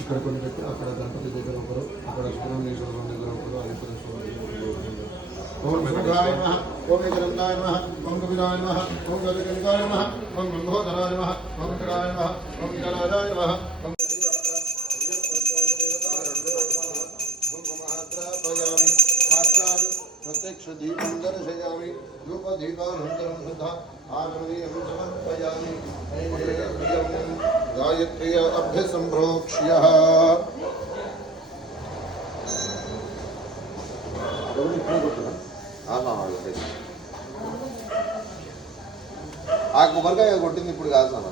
ఇక్కడ కొన్ని పెట్టి అక్కడ గణపతి దగ్గర ఒకరు, అక్కడ సుబ్రహ్మణ్యేశ్వరం దగ్గర ఒకరు, హరిపురం ఓం శుభ్రాయ నమః, ఓం విగ్రహాయ నమః, ఓం కవిరాయ నమః, ఓం గజకనికాయ నమః, ఓం గంగోధరాయ నమః, ఓం విగ్రహాయ నమః, ఓం విగ్రహాయ నమః, ఓం प्रत्यक्ष दीपं दर्शयामि धूप दीपानन्तरं तथा आगमनीयं समर्पयामि गायत्री अभ्यसम्प्रोक्ष्य ఆ కొబ్బరికాయ కొట్టింది ఇప్పుడు కాదు సార్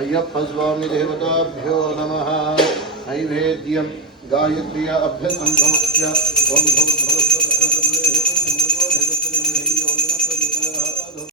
अय्यप्प स्वामी देवताभ्यो नमः। नैवेद्यं गायत्री अभ्यसम्प्रोक्ष्य ओम भूर्भुवः